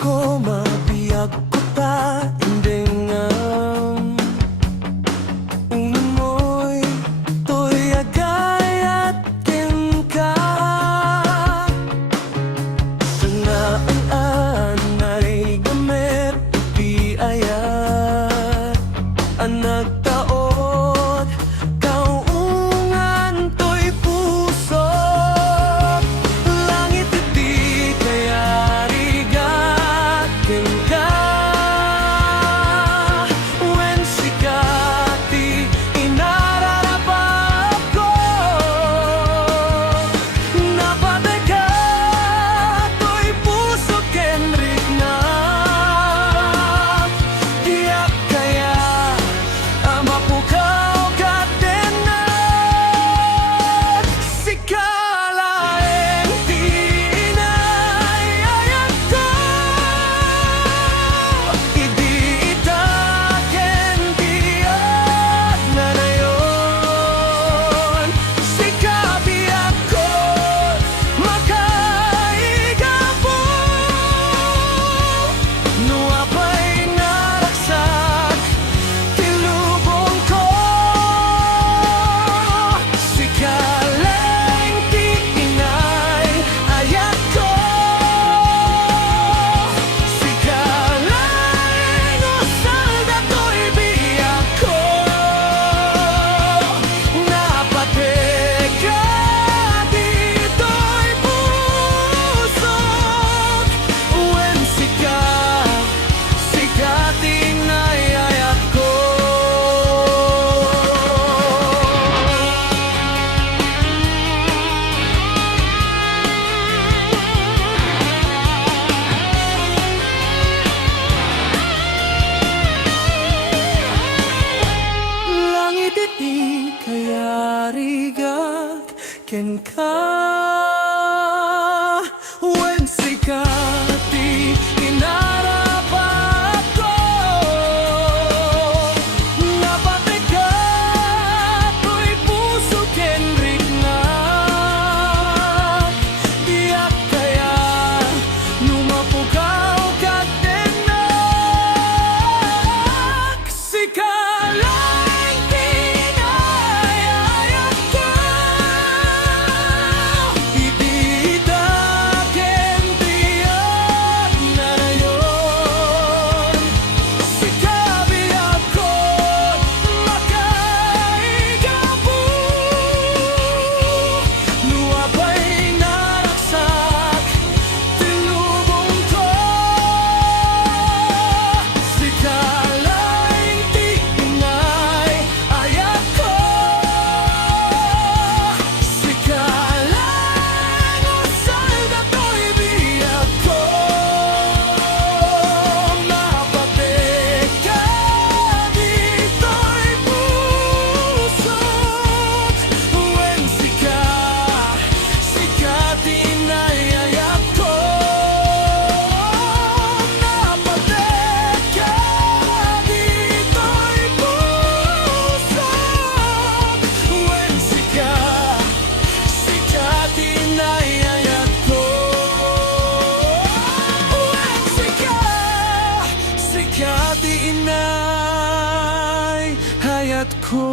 ko mabiyag ko ta indengam uno mo'y to'y agayat ken ka sanaan ay gamit ipiayat ang nagtaod kaungan to'y puso langit iti kaya rigat ken ka wen sikati inararapap ko napatay ka to'y puso ken rignap diyak kaya mapukaw ka denak sikalaeng ti inayayat ko idi itaken tiyak na nayon sikabiyak ko makaigapo nuapay naraksak tilubong ko sikaleng ti inay ayat ko sikaleng usal dato'y biyak ko napateka dito'y pusok wen sikating nayayat ko langit iti kaya rigak ken ka wen sikati inarapat ko napatay ka to'y puso ken rignap diyak kaya numapukaw ka denak sikalang tinayayat ko idi itaken tiyak na nayon sikabiyak ko makaigapo nuapay naraksak tilubong ko sikalaing ti inay ayat ko sikalang usal dato'y biyak ko mapateka dito'y pusok wen sikati inayayat ko napateka dito'y pusok wen sikati inayayat ko wen sikati inayayat ko